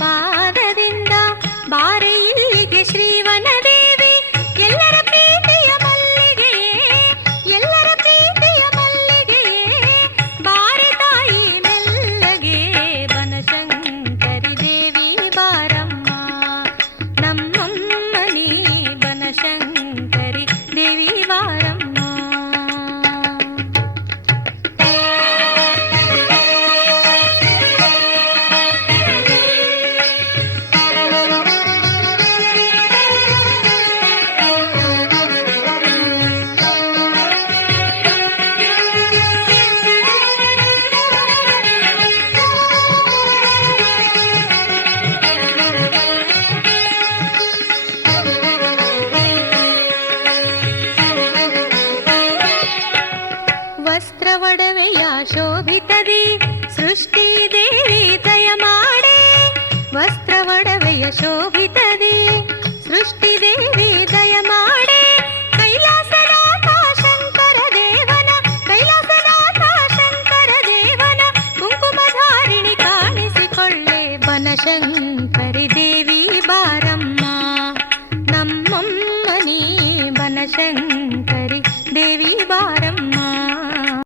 ಪಾದದಿಂದ ಬಾರೆ ಇಲ್ಲಿಗೆ ಶ್ರೀವನದೇವಿ ಎಲ್ಲರ ಪ್ರೀತಿಯ ಮಲ್ಲಿಗೆಯೇ ಎಲ್ಲರ ಪ್ರೀತಿಯ ಮಲ್ಲಿಗೆಯೇ ಬಾರೆ ತಾಯಿ ಮೆಲ್ಲಗೆ ಬನಶಂಕರಿ ದೇವಿ ಬಾರಮ್ಮ ನಮ್ಮಮ್ಮನಿ ಬನಶಂಕರಿ ದೇವಿ ಬಾರಮ್ಮ. ವಸ್ತ್ರವಡವೆಯ ಶೋಭಿತದಿ ಸೃಷ್ಟಿ ದೇವಿ ದಯ ಮಾಡೆ ವಸ್ತ್ರವಡವೆಯ ಶೋಭಿತದಿ ಸೃಷ್ಟಿ ದೇವಿ ದಯ ಮಾಡೆ ಕೈಲಾಸನಾಥ ಶಂಕರ ದೇವನ ಕೈಲಾಸನಾಥ ಶಂಕರ ದೇವನ ಕುಂಕುಮಧಾರಿಣಿ ಕಾಣಿಸಿಕೊಳ್ಳೆ ಬನಶಂಕರಿ